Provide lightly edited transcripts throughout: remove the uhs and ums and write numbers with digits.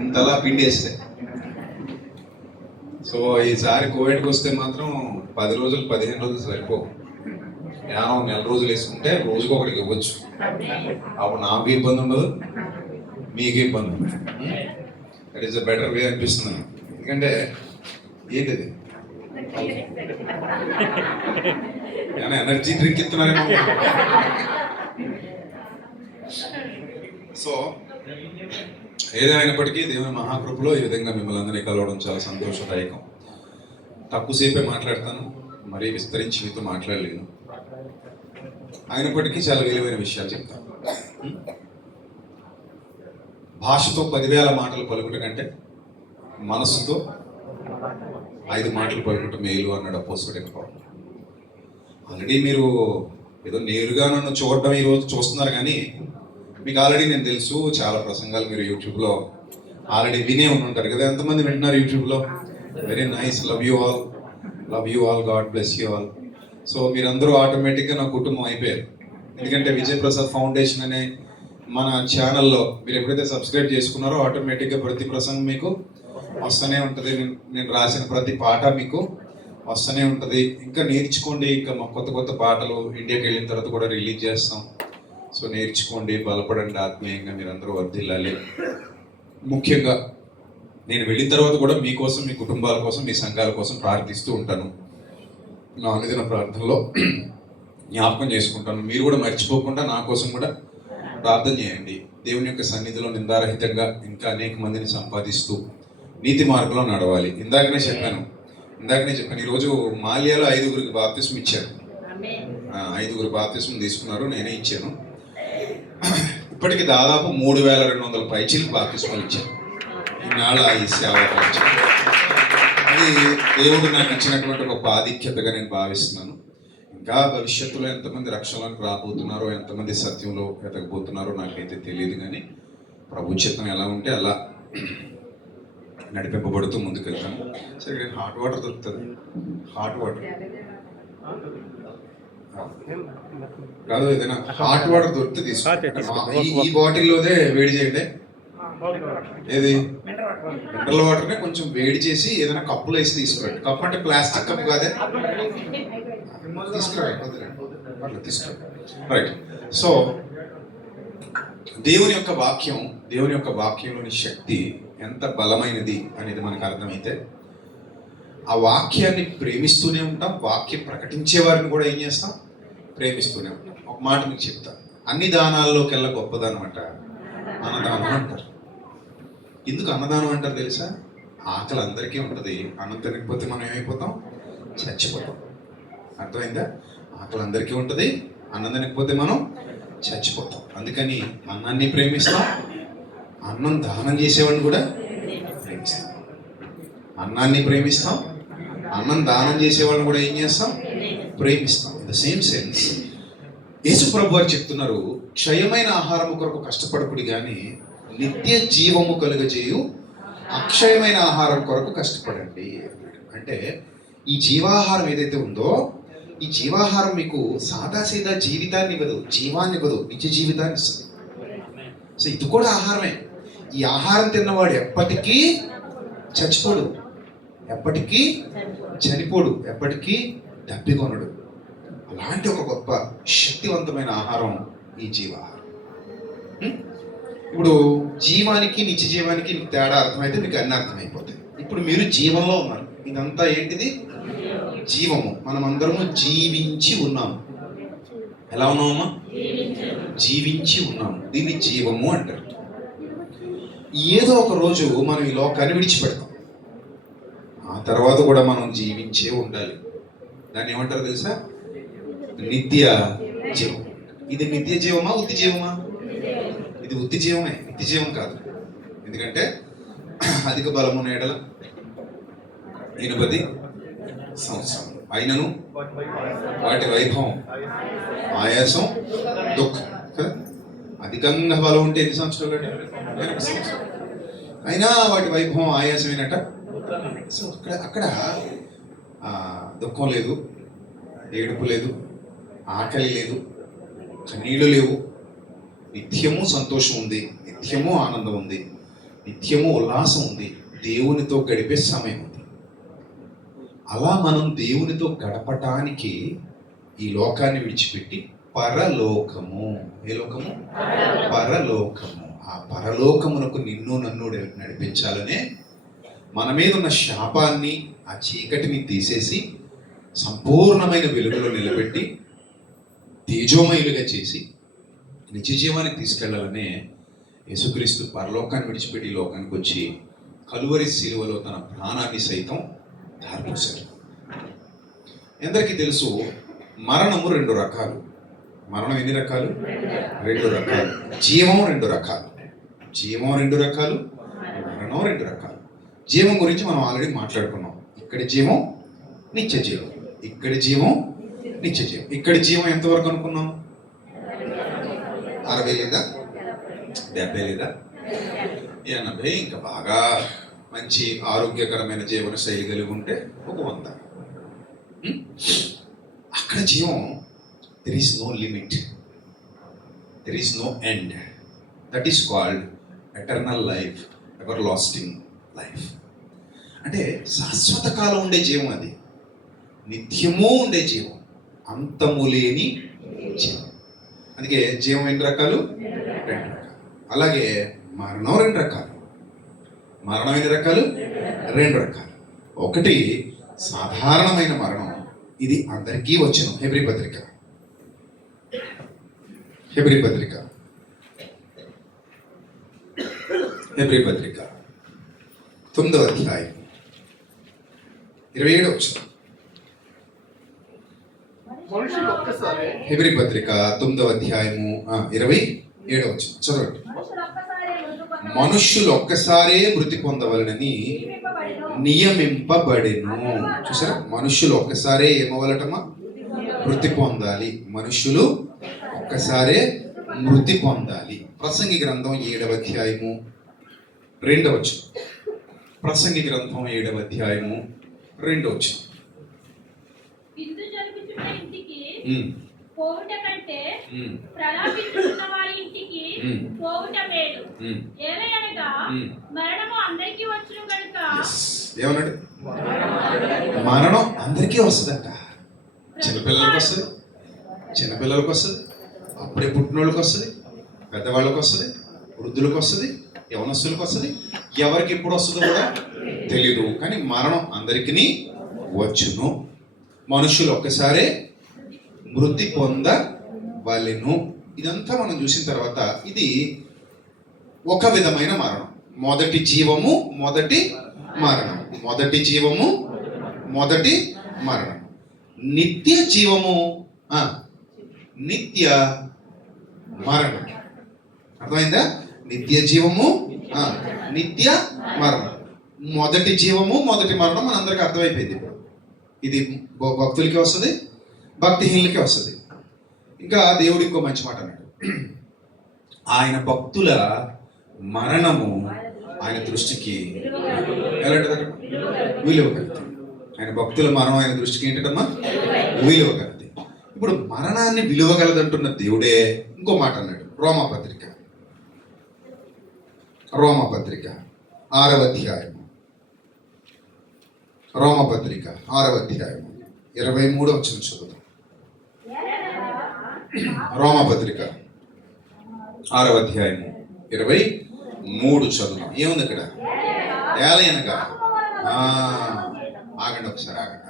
ఇంతలా పిండేస్తే. సో ఈసారి కోవిడ్కి వస్తే మాత్రం 10 రోజులు 15 రోజులు సరిపోవు. యానం 1 నెల రోజులు వేసుకుంటే రోజుకు ఒకటికి ఇవ్వచ్చు. అప్పుడు నాకు ఇబ్బంది ఉండదు, మీకు ఇబ్బంది ఉండదు. That is a better way అనిపిస్తుంది. ఎందుకంటే ఏంటిది ఏమైనా ఎనర్జీ డ్రింక్ ఇస్తున్నారేమో. సో ఏదేమైనప్పటికీ దేవుని మహాకృపలో ఈ విధంగా మిమ్మల్ని అందరినీ కలవడం చాలా సంతోషదాయకం. తక్కువసేపే మాట్లాడతాను, మరీ విస్తరించి మీతో మాట్లాడలేను. అయినప్పటికీ చాలా విలువైన విషయాలు చెప్తాను. భాషతో 10,000 మాటలు పలుకుట కంటే మనస్సుతో 5 మాటలు పలుకుట మేలు అన్నాడు అపోస్తలుడైన పౌలు. ఆల్రెడీ మీరు ఏదో నేరుగా నన్ను చూడడం ఈరోజు చూస్తున్నారు, కానీ మీకు ఆల్రెడీ నేను తెలుసు. చాలా ప్రసంగాలు మీరు యూట్యూబ్లో ఆల్రెడీ వినే ఉంటారు కదా. ఎంతమంది వింటున్నారు యూట్యూబ్లో? Very nice, love you all, God bless you all. So మీరందరూ ఆటోమేటిక్గా నా కుటుంబం అయిపోయారు. ఎందుకంటే విజయ్ ప్రసాద్ ఫౌండేషన్ అనే మన ఛానల్లో మీరు ఎప్పుడైతే సబ్స్క్రైబ్ చేసుకున్నారో ఆటోమేటిక్గా ప్రతి ప్రసంగం మీకు వస్తూనే ఉంటుంది. నేను రాసిన ప్రతి పాట మీకు వస్తూనే ఉంటుంది. ఇంకా నేర్చుకోండి. ఇంకా మా కొత్త కొత్త పాటలు ఇండియాకి వెళ్ళిన తర్వాత కూడా రిలీజ్ చేస్తాం. సో నేర్చుకోండి, బలపడండి, ఆత్మీయంగా మీరందరూ వర్ధిల్లాలి. ముఖ్యంగా నేను వెళ్ళిన తర్వాత కూడా మీకోసం, మీ కుటుంబాల కోసం, మీ సంఘాల కోసం ప్రార్థిస్తూ ఉంటాను. నా అనుదిన ప్రార్థనలో జ్ఞాపకం చేసుకుంటాను. మీరు కూడా మర్చిపోకుండా నా కోసం కూడా ప్రార్థన చేయండి. దేవుని యొక్క సన్నిధిలో నిందారహితంగా ఇంకా అనేక మందిని సంపాదిస్తూ నీతి మార్గంలో నడవాలి. ఇందాకనే చెప్పాను. ఈరోజు మాల్యాలో 5గురికి బాప్తిస్మం ఇచ్చారు. 5గురు బాప్తిస్మం తీసుకున్నారు, నేనే ఇచ్చాను. ఇప్పటికి దాదాపు 3,200 పైచీలకు బాప్తిస్మాలు ఇచ్చాను ఈనాళ్ళ ఈ సేవ. అది దేవుడు నాకు ఇచ్చినటువంటి ఒక ఆధిక్యతగా నేను భావిస్తున్నాను. ఇంకా భవిష్యత్తులో ఎంతమంది రక్షణలోకి రాబోతున్నారో, ఎంతమంది సత్యంలో ఎదగబోతున్నారో నాకైతే తెలియదు, కానీ ప్రభు చిత్తం ఎలా ఉంటే అలా నడిపింపబడుతూ ముందుకెళ్తాను. సరే, హాట్ వాటర్ దొరుకుతుంది. హాట్ వాటర్ కాదు, ఏదైనా హాట్ వాటర్ దొరికితే తీసుకోండి. ఈ బాటిల్లోదే వేడి చేయండి. ఏది మినరల్ వాటర్నే కొంచెం వేడి చేసి ఏదైనా కప్పులో వేసి తీసుకురండి. కప్పు అంటే ప్లాస్టిక్ కప్పు కాదే, తీసుకురండి. అట్లా తీసుకురండి. రైట్. సో దేవుని యొక్క వాక్యంలోని శక్తి ఎంత బలమైనది అనేది మనకు అర్థమైతే ఆ వాక్యాన్ని ప్రేమిస్తూనే ఉంటాం. వాక్యం ప్రకటించే వారిని కూడా ఏం చేస్తాం? ప్రేమిస్తూనే ఉంటాం. ఒక మాట మీకు చెప్తా, అన్ని దానాల్లోకెల్లా గొప్పదానం అంట అన్నదానం అంటారు. ఎందుకు అన్నదానం అంటారు తెలుసా? ఆకలి అందరికీ ఉంటుంది. అన్నం తినకపోతే మనం ఏమైపోతాం? చచ్చిపోతాం. అర్థమైందా? ఆకలి అందరికీ ఉంటుంది, అన్నం తినకపోతే మనం చచ్చిపోతాం. అందుకని అన్నాన్ని ప్రేమిస్తాం, అన్నం దానం చేసేవాడిని కూడా ప్రేమిస్తాం. అన్నాన్ని ప్రేమిస్తాం, అన్నం దానం చేసేవాళ్ళని కూడా ఏం చేస్తాం? ప్రేమిస్తాం. ఇన్ ద సేమ్ సెన్స్ యేసు ప్రభు వారు చెప్తున్నారు, క్షయమైన ఆహారము కొరకు కష్టపడకుడి కానీ నిత్య జీవము కలుగజేయు అక్షయమైన ఆహారం కొరకు కష్టపడండి. అంటే ఈ జీవాహారం ఏదైతే ఉందో, ఈ జీవాహారం మీకు సాదాసీదా జీవితాన్ని ఇవ్వదు, జీవాన్ని ఇవ్వదు, నిత్య జీవితాన్ని ఇస్తుంది. సో ఇది కూడా ఆహారమే. ఈ ఆహారం తిన్నవాడు ఎప్పటికీ చచ్చిపోడు, ఎప్పటికీ చనిపోడు, ఎప్పటికీ దప్పికొనడు. అలాంటి ఒక గొప్ప శక్తివంతమైన ఆహారం ఈ జీవాహారం. ఇప్పుడు జీవానికి నిత్య జీవానికి తేడా అర్థమైతే మీకు అన్ని అర్థమైపోతాయి. ఇప్పుడు మీరు జీవంలో ఉన్నారు. ఇదంతా ఏంటిది? జీవము. మనం అందరము జీవించి ఉన్నాము. ఎలా ఉన్నామమ్మా? జీవించి ఉన్నాము. దీన్ని జీవము అంటారు. ఏదో ఒక రోజు మనం ఈ లోకాన్ని విడిచిపెడతాం. ఆ తర్వాత కూడా మనం జీవించే ఉండాలి. దాన్ని ఏమంటారు తెలుసా? నిత్య జీవం. ఇది నిత్య జీవమా, ఉత్తి జీవమా? ఇది ఉత్తి జీవమే, నిత్య జీవం కాదు. ఎందుకంటే అధిక బలము నేడల 80 సంవత్సరం అయినను వాటి వైభవం, ఆయాసం, దుఃఖం కదా. అధికంగా బలం ఉంటే ఎన్ని సంవత్సరాలు? 80 సంవత్సరాలు. అయినా వాటి వైభవం, ఆయాసం అయినట్ట. సో అక్కడ దుఃఖం లేదు, ఏడుపు లేదు, ఆకలి లేదు, కన్నీళ్ళు లేవు. నిత్యము సంతోషం ఉంది, నిత్యము ఆనందం ఉంది. నిత్యము ఉల్లాసం ఉంది, దేవునితో గడిపే సమయం ఉంది. అలా మనం దేవునితో గడపటానికి ఈ లోకాన్ని విడిచిపెట్టి పరలోకము, ఏ లోకము? పరలోకము. ఆ పరలోకమునకు నిన్ను నన్ను నడిపించాలనే మన మీద ఉన్న శాపాన్ని, ఆ చీకటిని తీసేసి సంపూర్ణమైన వెలుగులో నిలబెట్టి తేజోమయులుగా చేసి నిత్య జీవానికి తీసుకెళ్లాలనే యేసుక్రీస్తు పరలోకాన్ని విడిచిపెట్టి లోకానికి వచ్చి కలువరి శిలువలో తన ప్రాణాన్ని సైతం ధారపోశారు. ఎందరికీ తెలుసు, మరణము 2 రకాలు. మరణం ఎన్ని రకాలు? 2 రకాలు. జీవం 2 రకాలు. జీవం 2 రకాలు, మరణం 2 రకాలు. జీవం గురించి మనం ఆల్రెడీ మాట్లాడుకున్నాం. ఇక్కడి జీవం నిత్య జీవం, ఇక్కడి జీవం నిత్య జీవం. ఇక్కడి జీవం ఎంతవరకు అనుకున్నాం? 60 లేదా 70 లేదా 80. ఇంకా బాగా మంచి ఆరోగ్యకరమైన జీవన శైలి కలిగి ఉంటే ఒక 100. అక్కడ జీవం there is no limit, there is no end. That is called eternal life, everlasting life. అంటే శాశ్వత కాలం ఉండే జీవం, అది నిత్యము ఉండే జీవం, అంతము లేని జీవం. అందుకే జీవం ఎన్ని రకాలు? 2 రకాలు. అలాగే మరణం 2 రకాలు. మరణం ఎన్ని రకాలు? 2 రకాలు. ఒకటి సాధారణమైన మరణం, ఇది అందరికీ వచ్చును. హెబ్రీ పత్రిక 9వ అధ్యాయం 27వ వచనం. హెబ్రీ పత్రిక 9వ అధ్యాయము 27వ వచనం చదవండి. మనుష్యులు ఒక్కసారే మృతి పొందవలనని నియమింపబడెను. చూసారా, మనుష్యులు ఒక్కసారే ఏమవలటమా? మృతి పొందాలి. మనుష్యులు ఒక్కసారే మృతి పొందాలి. ప్రసంగి గ్రంథం 7వ అధ్యాయము 2వ వచనం. ప్రసంగి గ్రంథం 7వ అధ్యాయము 2వ వచనం. పోవుట కంటే ప్రలాపించుకున్న వారి ఇంటికి పోవుట మేలు. ఏలయనగా మరణము అందరికీ వచ్చును కనుక. ఏమన్నాడు? మరణం అందరికీ వస్తుందంట. చిన్నపిల్లలకు వస్తుంది, చిన్నపిల్లలకు వస్తుంది, అప్పుడే పుట్టినోళ్ళకి వస్తుంది, పెద్దవాళ్ళకి వస్తుంది, వృద్ధులకు వస్తుంది, యవనస్తులకు వస్తుంది. ఎవరికి ఎప్పుడు వస్తుందో కూడా తెలీదు, కానీ మరణం అందరికీ వచ్చును. మనుషులు ఒక్కసారే మృతి పొందవలెను. ఇదంతా మనం చూసిన తర్వాత ఇది ఒక విధమైన మరణం. మొదటి జీవము, మొదటి మరణం. మొదటి జీవము, మొదటి మరణం. నిత్య జీవము, నిత్య మరణం. అర్థమైందా? నిత్య జీవము, నిత్య మరణం. మొదటి జీవము, మొదటి మరణం మనందరికీ అర్థమైపోయింది. ఇది భక్తులకి వస్తుంది, భక్తిహీనులకే వస్తుంది. ఇంకా దేవుడు ఇంకో మంచి మాట అన్నాడు. ఆయన భక్తుల మరణము ఆయన దృష్టికి ఎలాంటిది? విలువ కలిగింది. ఆయన భక్తుల మరణం ఆయన దృష్టికి ఏంటమ్మా? విలువ కలిగింది. ఇప్పుడు మరణాన్ని విలువగలదంటున్న దేవుడే ఇంకో మాట అన్నాడు. రోమపత్రిక 6వ అధ్యాయము. రోమపత్రిక 6వ అధ్యాయము 23వ వచనం చదువుతాం. రోమపత్రిక 6వ అధ్యాయము 23 చదువుతాం. ఏముంది అక్కడ? ఏలయనగా, ఆగండి ఒకసారి ఆగండి.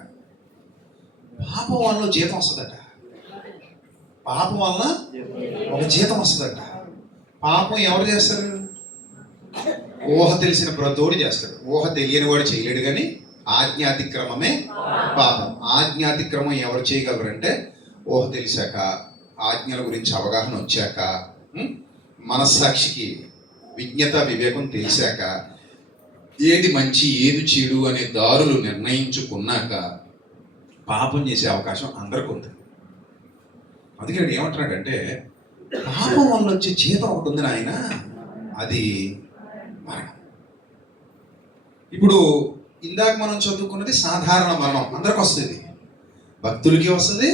పాపం వల్ల జీతం వస్తుందట. పాపం వల్ల ఒక జీతం వస్తుందట. పాపం ఎవరు చేస్తారు? ఊహ తెలిసిన ప్రతోడు చేస్తాడు. ఊహ తెలియని వాడు చేయలేడు. కానీ ఆజ్ఞాతిక్రమమే పాపం. ఆజ్ఞాతిక్రమం ఎవరు చేయగలరంటే ఊహ తెలిసాక, ఆజ్ఞల గురించి అవగాహన వచ్చాక, మనస్సాక్షికి విజ్ఞత వివేకం తెలిసాక, ఏది మంచి ఏది చెడు అనే దారులు నిర్ణయించుకున్నాక పాపం చేసే అవకాశం అందరికీ ఉంది. అందుకే నేను ఏమంటున్నాడంటే, పాపం వల్ల వచ్చే జీతం ఒకటి ఉంది నాయన, అది మరణం. ఇప్పుడు ఇందాక మనం చదువుకున్నది సాధారణ మరణం, అందరికి వస్తుంది. భక్తులకి వస్తుంది,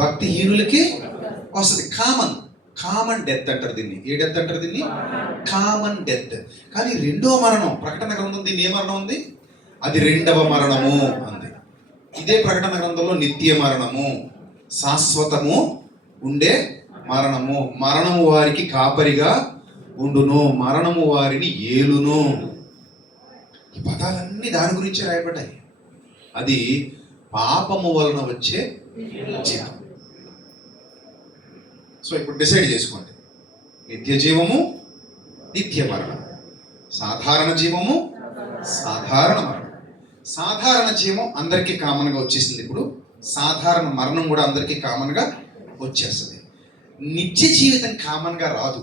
భక్తిహీనులకి వస్తుంది. కామన్. కామన్ డెత్ అంటారు దీన్ని. ఏ డెత్ అంటారు దీన్ని? Common death. కానీ రెండో మరణం, ప్రకటన గ్రంథం దీన్ని ఏ మరణం ఉంది? అది రెండవ మరణము అంది. ఇదే ప్రకటన గ్రంథంలో నిత్య మరణము, శాశ్వతము ఉండే మరణము, మరణము వారికి కాపరిగా ఉండును, మరణము వారిని ఏలును. ఈ పదాలన్నీ దాని గురించి రాయబడ్డాయి. అది పాపము వలన వచ్చే జీవం. సో ఇప్పుడు డిసైడ్ చేసుకోండి, నిత్య జీవము, నిత్య మరణం, సాధారణ జీవము, సాధారణ మరణం. సాధారణ జీవం అందరికీ కామన్గా వచ్చేసింది. ఇప్పుడు సాధారణ మరణం కూడా అందరికీ కామన్గా వచ్చేస్తుంది. నిత్య జీవితం కామన్గా రాదు,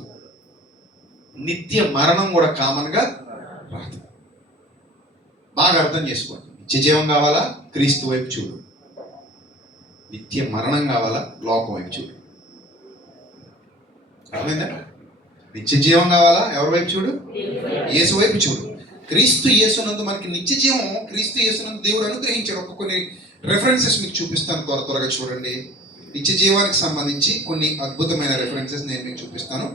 నిత్య మరణం కూడా కామన్గా రాదు. బాగా అర్థం చేసుకోండి. నిత్య జీవం కావాలా? క్రీస్తు వైపు చూడు. నిత్య మరణం కావాలా? లోకం వైపు చూడు. అర్థమైందా? నిత్య జీవం కావాలా? ఎవరి వైపు చూడు? యేసు వైపు చూడు. క్రీస్తు యేసునందు మనకి నిత్య జీవం, క్రీస్తు యేసునందు దేవుడు అనుగ్రహించాడు. కొన్ని రెఫరెన్సెస్ మీకు చూపిస్తాను, త్వరగా చూడండి. నిత్య జీవానికి సంబంధించి కొన్ని అద్భుతమైన రెఫరెన్సెస్ నేను మీకు చూపిస్తాను,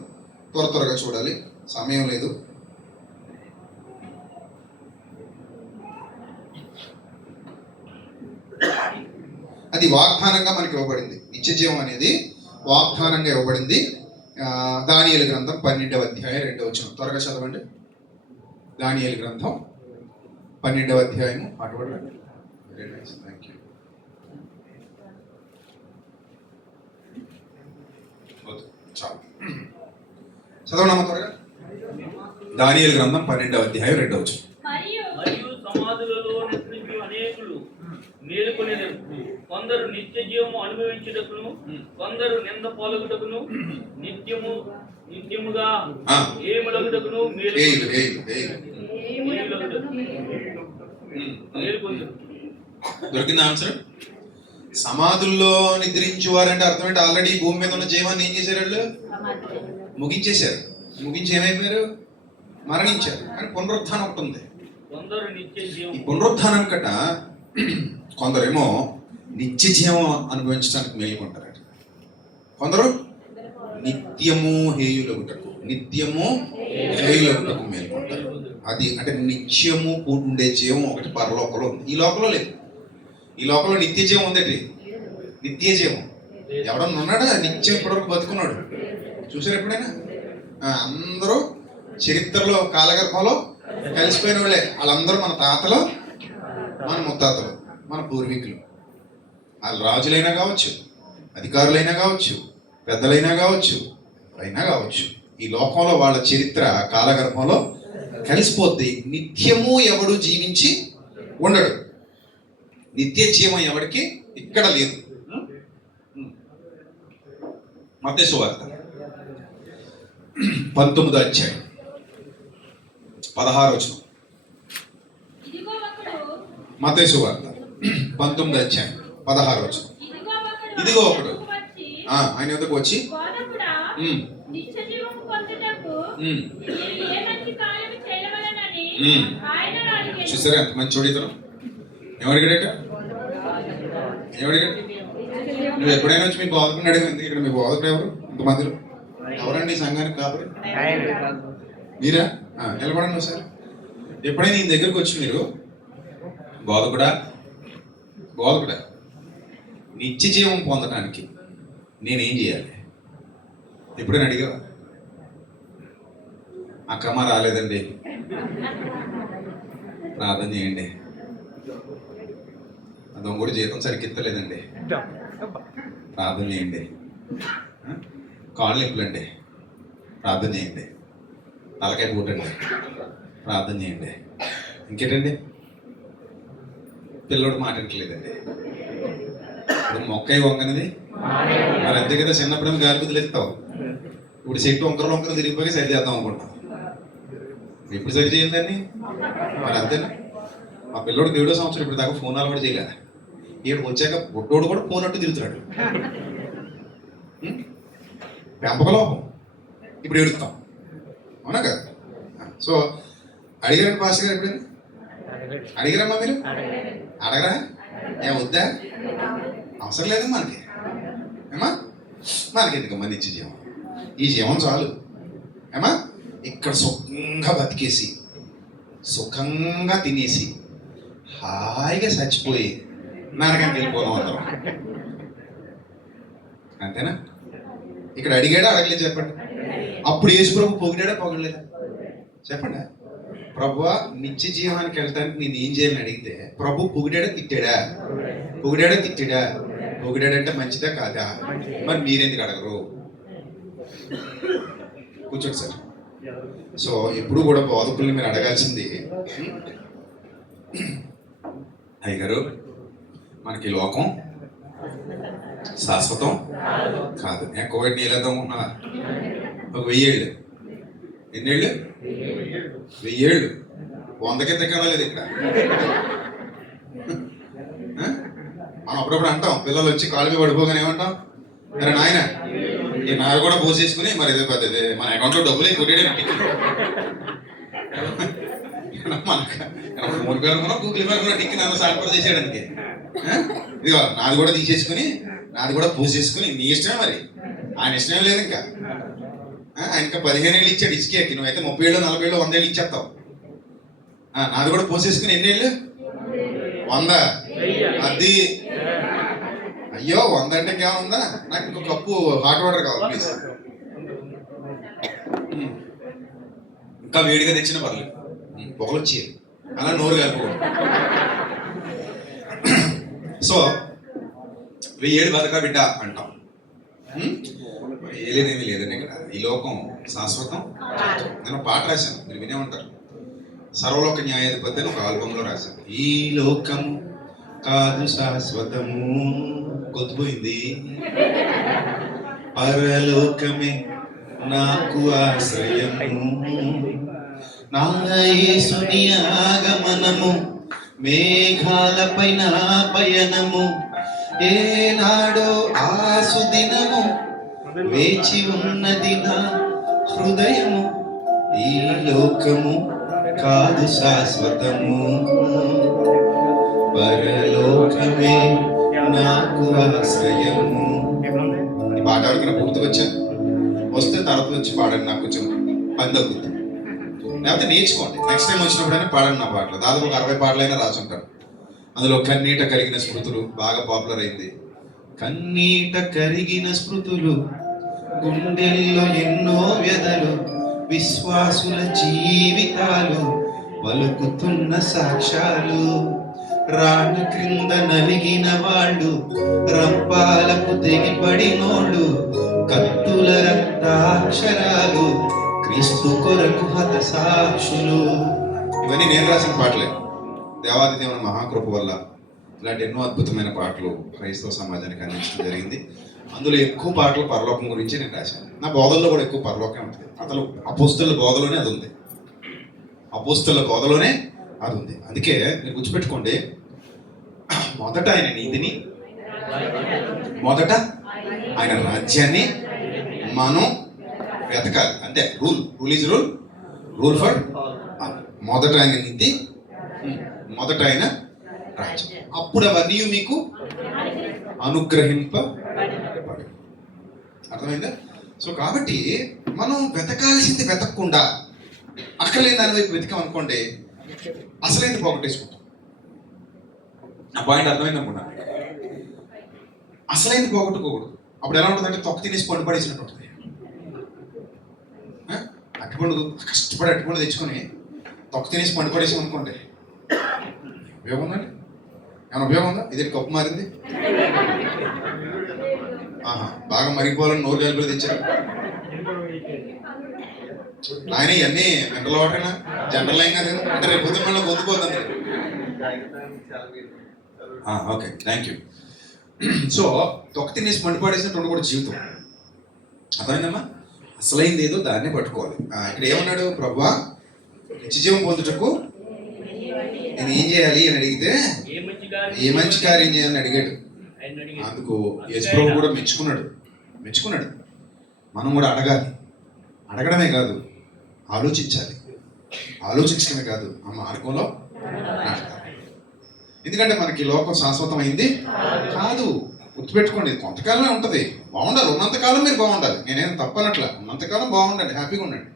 త్వరగా చూడాలి, సమయం లేదు. అది వాగ్దానంగా మనకి ఇవ్వబడింది. నిత్య జీవం అనేది వాగ్దానంగా ఇవ్వబడింది. దానియేలు గ్రంథం 12వ అధ్యాయం 2వ వచనం, త్వరగా చదవండి. దానియేలు గ్రంథం 12వ అధ్యాయము. చదవనమ్మా త్వరగా. దానియేలు గ్రంథం 12వ అధ్యాయం 2వ వచనం. మరియు సమాధులలో నిద్రించు అనేకులు మేలుకొనేదరు, కొందరు నిత్య జీవము అనుభవించుటకును, కొందరు నింద పాలగుటకును, నిత్యముగా ఏములగుటకును దొరికింది ఆన్సర్. సమాధుల్లో నిద్రించేవారంటే అర్థం ఏంటి? ఆల్రెడీ భూమి మీద ఉన్న జీవాన్ని ఏం చేశారు? వాళ్ళు ముగించేశారు. ముగించి ఏమైపోయారు? మరణించారు. కానీ పునరుత్థానం ఒకటి ఉంది. ఈ పునరుత్థానం కట కొందరేమో నిత్య జీవం అనుభవించడానికి మేలుకుంటారట, కొందరు నిత్యము హేయులగుటకు, నిత్యము హేయులగుటకు మేలుకుంటారు. అది అంటే నిత్యము ఉండే జీవం ఒకటి పరలోకంలో ఉంది, ఈ లోకంలో లేదు. ఈ లోకంలో నిత్య జీవం ఉందటి, నిత్య జీవం. ఎవడన్నా ఉన్నాడా నిత్యం ఇప్పటివరకు బతుకున్నాడు? చూసారు ఎప్పుడైనా? అందరూ చరిత్రలో కాలగర్భంలో కలిసిపోయిన వాళ్ళే. వాళ్ళందరూ మన తాతలు, మన ముత్తాతలు, మన పూర్వీకులు. వాళ్ళు రాజులైనా కావచ్చు, అధికారులైనా కావచ్చు, పెద్దలైనా కావచ్చు, అయినా కావచ్చు. ఈ లోకంలో వాళ్ళ చరిత్ర కాలగర్భంలో కలిసిపోద్ది. నిత్యము ఎవడు జీవించి ఉండడు. నిత్య జీవం ఎవరికి ఇక్కడ లేదు. మత్తయి సువార్త 19వ అధ్యాయం 16వ వచనం. మత్తయి సువార్త 19వ అధ్యాయం 16వ వచనం. ఇదిగో ఒకడు ఆయన వద్దకు వచ్చి, చూసారా ఎంత మంచి చూడతారు. ఏమడిగాడట? ఏమడిగాడు? నువ్వు ఎప్పుడైనా వచ్చి మీ బోధకుని అడిగింది, ఇక్కడ మీ బోధకుడు ఎవరు? ఇంతమందిలో ఎవరండి సంఘానికి కాపరి? మీరా? నిలబడండి ఒకసారి. ఎప్పుడైనా ఈ దగ్గరకు వచ్చి మీరు బోధకుడా నిత్య జీవం పొందడానికి నేనేం చేయాలి ఎప్పుడైనా అడిగావా? అక్కమ్మ రాలేదండి, ప్రార్థన చేయండి. అదొక కూడా జీతం సరికెత్తలేదండి, ప్రార్థన చేయండి. కాళ్ళు నింపులండి, ప్రార్థన చేయండి. తలకాయ పూటండి, ప్రార్థన చేయండి. ఇంకేంటండి? పిల్లోడు మాట వింటలేదండి. ఇప్పుడు మొక్కై వంగనిది మరి అంతే కదా. చిన్నప్పుడు గాలి కుదిలేస్తావు, ఇప్పుడు చెట్టు వంకరలు తిరిగిపోయి సరి చేద్దాం అనుకుంటాం. ఎప్పుడు సరి చేయండి మరి అంతేనా? మా పిల్లోడికి 7వ సంవత్సరం ఇప్పుడు దాకా ఫోన్ అలవాటు చేయలేదు. ఈడు వచ్చాక బొట్టోడు కూడా ఫోన్ అట్టు తిరుగుతున్నాడు. పెంపకలోపం. ఇప్పుడు ఎడుతాం, అవునా కదా? సో అడిగారండి పాస్టర్ గారు ఎప్పుడైనా? అడిగారమ్మా మీరు? అడగరా? ఏం వద్దా? అవసరం లేదమ్మా మనకి. ఏమా మనకి ఎందుకమ్మా నిత్య జీవం? ఈ జీవం చాలు ఏమా ఇక్కడ సుఖంగా బతికేసి సుఖంగా తినేసి హాయిగా చచ్చిపోయి నరకానికి వెళ్ళిపోదాం అందరం. అంతేనా? ఇక్కడ అడిగాడా అడగలేదు చెప్పండి. అప్పుడు యేసు ప్రభు పొగిడాడా పొగడలేదా చెప్పండి. ప్రభువా నిత్య జీవానికి వెళ్ళటానికి నేను ఏం చేయాలని అడిగితే ప్రభు పొగిడాడా తిట్టాడా? పొగిడాడా తిట్టాడా? పొగిడాడంటే మంచిదా కాదా? మరి మీరెందుకు అడగరు? కూర్చోండి సార్. సో ఎప్పుడు కూడా బోధకుల్ని మీరు అడగాల్సింది, అయ్యగారు మనకి లోకం శాశ్వతం కాదు. కోవిడ్ నీళ్ళేద్దాం ఉన్నా ఒక 1000 ఏళ్ళు. ఎన్నేళ్ళు? 1000 ఏళ్ళు. 100కి తెక్కలేదు ఇక్కడ. మనం అప్పుడప్పుడు అంటాం, పిల్లలు వచ్చి కాలు మీద పడిపోగానే ఏమంటాం, అరే నాయన ఈ నాయ కూడా పోసేసుకుని మరి ఇదే పద్ధతి మన అకౌంట్లో డబ్బులు కొట్టేడే మనకు ఫోన్ పే అనుకున్నా గూగుల్ పే అనుకున్నా టిక్కి నన్ను సాల్పర్ చేసేయడానికి. ఇదిగో నాది కూడా తీసేసుకుని నాది కూడా పోసేసుకుని నీ ఇష్టమే, మరి ఆయన ఇష్టమే లేదు ఇంకా. ఆయన ఇంకా 15 ఏళ్ళు ఇచ్చాడు ఇసుకేకి, నువ్వైతే 30 ఏళ్ళు 40 ఏళ్ళు 100 ఏళ్ళు ఇచ్చేస్తావు. నాది కూడా పోసేసుకుని ఎన్ని ఏళ్ళు? 100. అది అయ్యో 100 అంటే ఇంకేముందా? నాకు ఇంకో కప్పు హాట్ వాటర్ కావాలి ప్లీజ్. ఇంకా వేడిగా తెచ్చిన పర్లేదు, పొగలు వచ్చి అలా నోరు కలుపుకోండి. సో 1000 ఏళ్ళు బతక బిడ్డ అంటాం. ఏలేదేమీ లేదండి ఇక్కడ. ఈ లోకం శాశ్వతం. నేను పాట రాశాను, మీరు వినే ఉంటారు. సర్వలోక న్యాయాధిపతి అని ఒక ఆల్బంలో రాశాను. ఈ లోకము కాదు శాశ్వతము, కొద్దిపోయింది, పరలోకమే నాకు ఆశ్రయము, నా యేసుని ఆగమనము, మేఘాలపైన పయనము, ఏనాడో ఆ సుదినము వేచి ఉన్నది నా హృదయము. ఈ లోకము కాదు శాశ్వతము, పరలోకమే నాకు ఆశ్రయము. ఈ పాట ఎవరికైనా పూర్తికొచ్చా? వస్తే తర్వాత వచ్చి పాడండి, నాకు కొంచెం పని తగ్గుతుంది. లేకపోతే నేర్చుకోండి, నెక్స్ట్ టైం వచ్చినప్పుడైనా పాడండి నా పాటలు. దాదాపు ఒక 60 పాటలైనా రాసుంటాను. అందులో కన్నీట కరిగిన స్మృతులు బాగా పాపులర్ అయింది. కన్నీట కరిగిన స్మృతులు, గుండెల్లో ఎన్నో వ్యధలు, విశ్వాసుల జీవితాలు, పలుకుతున్న సాక్ష్యాలు, రాళ్ళ క్రింద నలిగిన వాళ్ళు, రంపాలకు తెగిపడినోళ్ళు, కత్తుల రక్తాక్షరాలు, క్రీస్తు కొరకు హత సాక్షులు. ఇవన్నీ నేను రాసిన పాటలే. దేవాది దేవుని మహాకృప వల్ల ఇలాంటి ఎన్నో అద్భుతమైన పాటలు క్రైస్తవ సమాజానికి అందించడం జరిగింది. అందులో ఎక్కువ పాటలు పరలోకం గురించి నేను రాశాను. నా బోధల్లో కూడా ఎక్కువ పరలోకం ఉంటుంది. అసలు అపోస్తలుల బోధలోనే అది ఉంది. అపోస్తలుల బోధలోనే అది ఉంది. అందుకే మీరు గుర్తుపెట్టుకోండి, మొదట ఆయన నీతిని, మొదట ఆయన రాజ్యాన్ని మనం వెతకాలి. అంతే. Rule is rule for. మొదట ఆయన నీతి, మొదట ఆయన రాజ్యం, అప్పుడు అవన్నీ మీకు అనుగ్రహింపబడి. అర్థమైందా? సో కాబట్టి మనం వెతకాల్సింది వెతకకుండా అక్కర్లేని దాని వైపు వెతికామనుకోండి, అసలైంది పోగొట్టేసుకుంటాం. నా పాయింట్ అర్థమైంది అనుకున్నా. అసలైంది పోగొట్టుకోకూడదు. అప్పుడు ఎలా ఉంటుందంటే తొక్క తినేసి పండు పడేసినట్టు ఉంటుంది. అట్టుపండు కష్టపడి అట్టుపండు తెచ్చుకొని తొక్క తినేసి పండు పడేసాం అనుకోండి, ఉపయోగం ఉందండి? ఏమైనా ఉపయోగం ఉందా? ఇదే కప్పు మారింది, బాగా మరిగిపోవాలని నోరు కలిపి తెచ్చారు. ఆయన ఇవన్నీ మినరల్ వాటరేనా, జనరల్ అయినా అంటే రేపు పొద్దున్న మళ్ళీ పొందుకోతుంది. Okay, thank you. సో తొక్క తినేసి మండిపాడేసినట్టు ఉండకూడదు జీవితం. అర్థమైందమ్మా? అసలైంది ఏదో దాన్నే పట్టుకోవాలి. ఇక్కడ ఏమన్నాడు? ప్రభువా నిత్యజీవం పొందుటకు నేను ఏం చేయాలి అని అడిగితే, ఏ మంచి కార్యం చేయాలని అడిగాడు. అందుకు యేసు ప్రభు కూడా మెచ్చుకున్నాడు. మనం కూడా అడగాలి. అడగడమే కాదు, ఆలోచించాలి. ఆలోచించడమే కాదు, ఆ మార్గంలో నడవాలి. ఎందుకంటే మనకి లోకం శాశ్వతమైంది కాదు. గుర్తుపెట్టుకోండి, ఇది కొంతకాలమే ఉంటుంది. బాగుండాలి, ఉన్నంతకాలం మీరు బాగుండాలి. నేనేం తప్పనట్ల. ఉన్నంతకాలం బాగుండండి, హ్యాపీగా ఉండండి,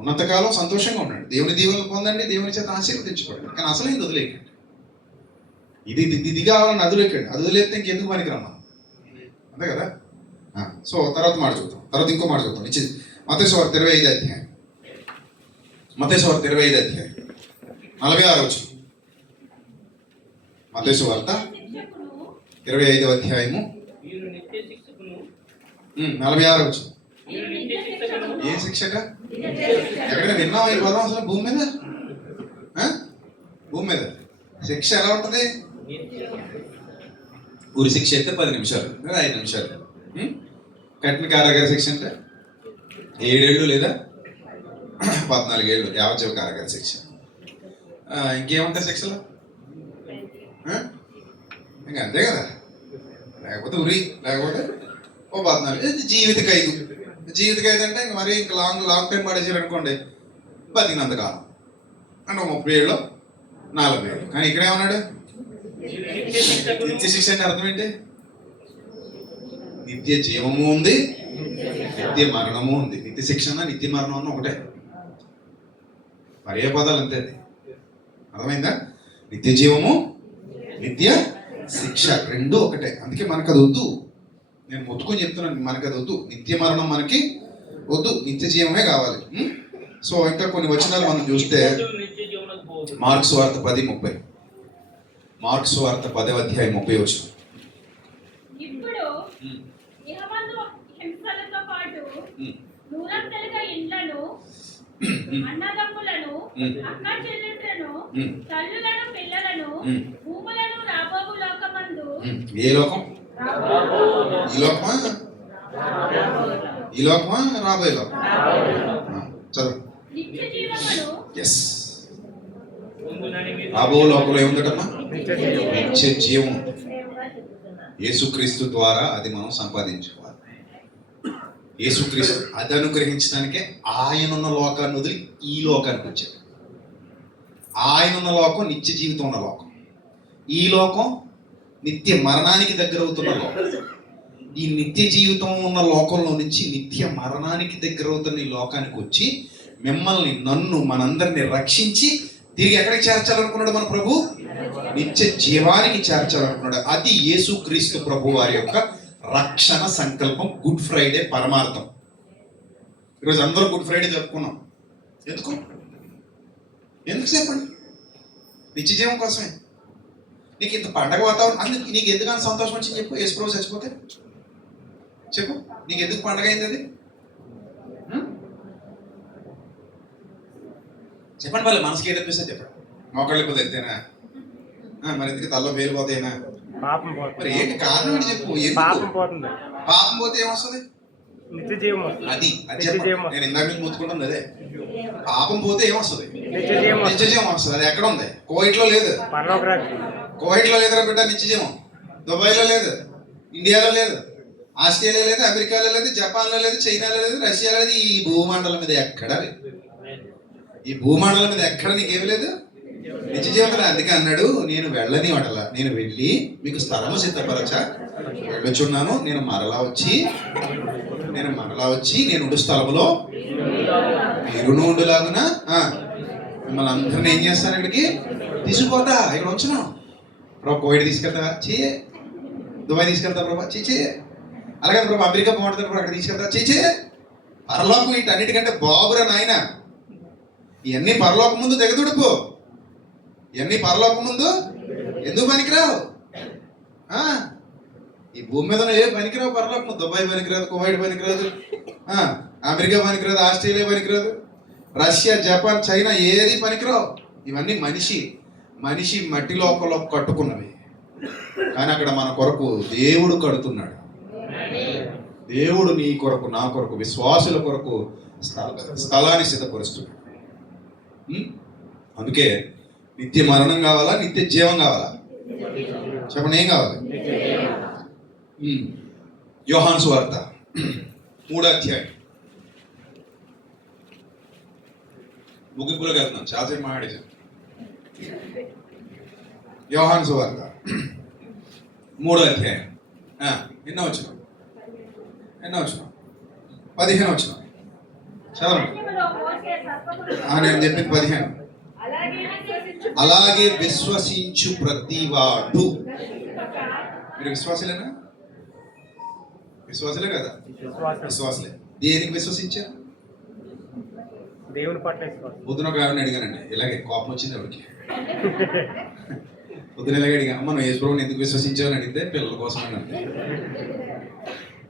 ఉన్నంతకాలం సంతోషంగా ఉండండి, దేవుని దీవెనలు పొందండి, దేవుని చేత ఆశీర్వదించుకోండి. కానీ అసలు ఇది వదిలేయకండి. ఇది కావాలని అది వదిలేకండి. అది వదిలేస్తే ఇంకెందుకు పనికిరమ్మా, అంతే కదా. సో తర్వాత మాట చూద్దాం, తర్వాత ఇంకో మాట చూద్దాం. మత్తయి సువార్త 25 అధ్యాయం, మత్తయి సువార్త 25 అధ్యాయం 46 వచనం. మత్తయి సువార్త శిక్షకుడు 25 అధ్యాయము వీరు నిత్య శిక్షకును 46 వచనం. వీరు నిత్య శిక్షకును ఏ శిక్షక? ఎక్కడైనా విన్నావా ఈ పదం అసలు భూమి మీద? భూమి మీద శిక్ష ఎలా ఉంటుంది? ఊరి శిక్ష అయితే 10 నిమిషాలు లేదా 5 నిమిషాలు. కఠిన కారాగార శిక్ష అంటే 7 ఏళ్ళు లేదా 14 ఏళ్ళు యావజ్జీవ కారాగార శిక్ష. ఇంకేముంటాయి శిక్షలు? ఇంకా అంతే కదా. లేకపోతే ఉరి, లేకపోతే ఓ 14 జీవిత ఖైదు. జీవిత ఖైదు అంటే ఇంక మరి ఇంకా లాంగ్ టైం పడేసారు అనుకోండి, బతికినంతకాలం అంటే 30 ఏళ్ళు 40 ఏళ్ళు. కానీ ఇక్కడ ఏమన్నాడు? నిత్య శిక్షకును నిత్య శిక్ష అంటే అర్థం ఏంటి? నిత్య జీవము ఉంది, నిత్య మరణము ఉంది. నిత్య శిక్ష అన్న నిత్య మరణం అన్న ఒకటే, పర్యాయ పదాలు అంతే. అది అర్థమైందా? నిత్య జీవము, నిత్య శిక్ష రెండు ఒకటే. అందుకే మనకు అది వద్దు. నేను మొత్తుకొని చెప్తున్నాను, మనకు అది వద్దు. నిత్య మరణం మనకి వద్దు, నిత్య జీవమే కావాలి. సో ఇంకా కొన్ని వచనాలు మనం చూస్తే నిత్య జీవనకు పోదు. మార్క్స్ వార్త 10:30, మార్క్స్ వార్త 10వ అధ్యాయం 30 వచనం. ఇప్పుడు ఇహమందు హింసలతో పాటు నూరంతలుగా ఇండ్లను, అన్నదమ్ములను, అక్క చెల్లెళ్ళను, తల్లులను, పిల్లలను, భూములను రాబోవు లోకమందు. ఏ లోకం? ఈ లోకమా? ఈ లోకమా రాబోయే లోకం? చదువు. నిత్య జీవమును ఎస్, పొందునని మీరు రాబో లోకంలో ఏముందటమ్మా? నిత్య జీవం. యేసుక్రీస్తు ద్వారా అది మనం సంపాదించుకోవాలి. యేసుక్రీస్తు అది అనుగ్రహించడానికే ఆయనున్న లోకాన్ని వదిలి ఈ లోకానికి వచ్చాడు. ఆయనున్న లోకం నిత్య జీవితం ఉన్న లోకం. ఈ లోకం నిత్య మరణానికి దగ్గర అవుతున్న లోకం. ఈ నిత్య జీవితం ఉన్న లోకంలో నుంచి నిత్య మరణానికి దగ్గర అవుతున్న ఈ లోకానికి వచ్చి మిమ్మల్ని, నన్ను, మనందరిని రక్షించి తిరిగి ఎక్కడికి చేర్చాలనుకున్నాడు మన ప్రభు? నిత్య జీవానికి చేర్చాలనుకున్నాడు. అది యేసుక్రీస్తు ప్రభు వారి యొక్క రక్షణ సంకల్పం. గుడ్ ఫ్రైడే పరమార్థం. ఈరోజు అందరూ గుడ్ ఫ్రైడే జరుపుకున్నాం. ఎందుకు? ఎందుకు చెప్పండి? నిత్య జీవం కోసమే. నీకు ఇంత పండగ వాతావరణం అందుకు నీకు ఎందుకని సంతోషం వచ్చింది చెప్పు? యేసు ప్రభు చచ్చిపోతే చెప్పు, నీకు ఎందుకు పండగ అయింది అది? చెప్పండి. వాళ్ళ మనసుకి ఏదనిపిస్తుంది చెప్పండి. మోకాళ్ళు పోతే ఎత్తేనా? మరి ఎందుకు తల్లో వేలు పోతేనా? పాపం పోతుంది. మరి ఏంటి కారణం ఏంటి చెప్పు? పాపం ఎందుకు? పోతుంది. పాపం పోతే ఏమొస్తుంది? నిత్య జీవం వస్తుంది. అది నిత్య చెప్పండి. జీవం. నేను ఇందాక నుంచి ముత్తుకుంటాను అదే. పాపం పోతే ఏమొస్తుంది? నిత్య జీవం నిత్య వస్తుంది. జీవం వస్తుంది. అది ఎక్కడ ఉంది? కోవిట్లో లేదు. పరలోక రాజ్యం. కోవిట్లో లేదురా బిడ్డ నిత్య జీవం. దుబాయ్లో లేదు, ఇండియాలో లేదు, ఆస్ట్రేలియా లేదు, అమెరికాలో లేదు, జపాన్లో లేదు, చైనాలో లేదు, రష్యాలో లేదు. ఈ భూమండలం మీద ఎక్కడ లేదు. ఈ భూమండలం మీద ఎక్కడ నీకేమి లేదు నిత్య జీవితం. అందుకే అన్నాడు, నేను వెళ్ళని వాడలా, నేను వెళ్ళి మీకు స్థలము సిద్ధపరచా వెళ్ళొచ్చున్నాను. నేను మరలా వచ్చి నేను ఉండు స్థలములో మీరును ఉండులాగున మిమ్మల్ని అందరిని ఏం చేస్తాను? ఇక్కడికి తీసుకుపోతా. ఇక్కడ వచ్చున్నాం. ప్రభు కోవిడ్ తీసుకెళ్తావా? చెయ్యే. దుబాయ్ తీసుకెళ్తా ప్రభా? చెయ్యే. అలాగే ప్రభు అమెరికా బాగుంటుంది ప్రభు, అక్కడ తీసుకెళ్తా? చెయ్యే. పరలోకం వీటన్నిటికంటే బాబురా నాయన. ఇవన్నీ పరలోకం ముందు దిగదుడుపు. ఇవన్నీ పరలోకం ముందు ఎందుకు పనికిరావు? ఈ భూమి మీద ఏ పనికిరావు పరలోకం. దుబాయ్ పనికిరాదు, కువైట్ పనికిరాదు, అమెరికా పనికిరాదు, ఆస్ట్రేలియా పనికిరాదు, రష్యా, జపాన్, చైనా ఏది పనికిరావు. ఇవన్నీ మనిషి మట్టి లోకంలో కట్టుకున్నవి. కానీ అక్కడ మన కొరకు దేవుడు కడుతున్నాడు. దేవుడు నీ కొరకు, నా కొరకు, విశ్వాసుల కొరకు స్థలాన్ని సిద్ధపరుస్తున్నాడు. అందుకే నిత్య మరణం కావాలా, నిత్య జీవం కావాలా? చెప్పండి, ఏం కావాలి? యోహాను సువార్త 3వ అధ్యాయం. ముగింపులోకి వెళ్తున్నాం, చాలాసేపు మాట్లాడేసాం. యోహాను సువార్త 3వ అధ్యాయం ఎన్నో వచ్చిన 15 వచ్చిన చదవండి. అరణ్యములో మోసే సర్పమును నేను చెప్పింది 15. అలాగే విశ్వసించు ప్రతివాడు. మీరు విశ్వాసులేనా? విశ్వాసులే కదా? విశ్వాసం విశ్వాసులే. దేనికి విశ్వసించారు? దేవుని పట్ల విశ్వాసం. పొద్దున ఒక ఆవిడని అడిగానండి, ఇలాగే కోపం వచ్చింది ఆవిడకి. పొద్దున ఇలాగే అడిగా, అమ్మ నువ్వు యేసుప్రభుని ఎందుకు విశ్వసించావు అని అడిగితే పిల్లల కోసం అని అంటే,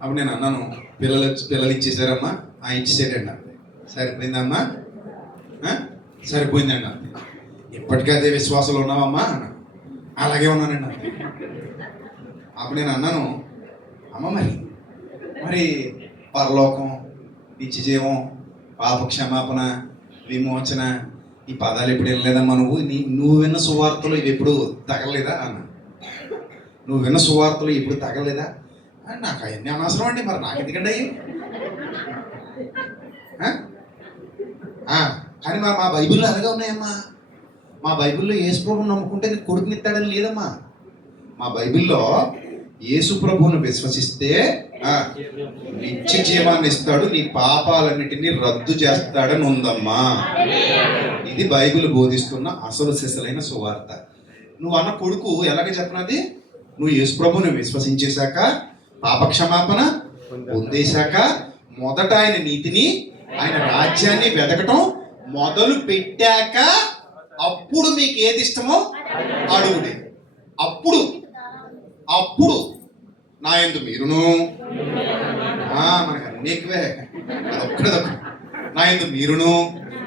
అప్పుడు నేను అన్నాను, పిల్లలు ఇచ్చేసారమ్మా. ఇచ్చేసాడండి అంతే. సరిపోయిందమ్మా, సరిపోయిందండి అంతే. ఇప్పటికీ అదే విశ్వాసంలో ఉన్నావమ్మా అన్నా. అలాగే ఉన్నానండి అంతే. అప్పుడు నేను అన్నాను, అమ్మ మరి పరలోకం, నిత్యజీవం, పాప క్షమాపణ, విమోచన, ఈ పదాలు ఎప్పుడు వినలేదమ్మా నువ్వు విన్న సువార్తలు ఇవి ఎప్పుడు తగలలేదా అన్న. నువ్వు విన్న సువార్తలు ఇప్పుడు తగలలేదా? నాకు అవన్నీ అనవసరం అండి, మరి నాకు ఎందుకండి అయ్యి. కానీ మా బైబిల్లో అలాగే ఉన్నాయమ్మా. మా బైబిల్లో యేసు ప్రభువుని నమ్ముకుంటే నీకు కొడుకునిస్తాడని లేదమ్మా. మా బైబిల్లో యేసు ప్రభువును విశ్వసిస్తే నిత్య జీవాన్ని ఇస్తాడు, నీ పాపాలన్నిటినీ రద్దు చేస్తాడని ఉందమ్మా. ఇది బైబిల్ బోధిస్తున్న అసలు సిసలైన సువార్త. నువ్వు అన్న కొడుకు ఎలాగ చెప్పినది? నువ్వు యేసు ప్రభువుని విశ్వసించేశాక, పాపక్షమాపణ పొందేశాక, మొదట ఆయన నీతిని, ఆయన రాజ్యాన్ని వెతకటం మొదలు పెట్టాక, అప్పుడు మీకు ఏది ఇష్టమో అడుగుడి. అప్పుడు నా యందు మీరును, మనకు అన్ని ఎక్కువే, అదొక్కడదొక్క. నా యందు మీరును,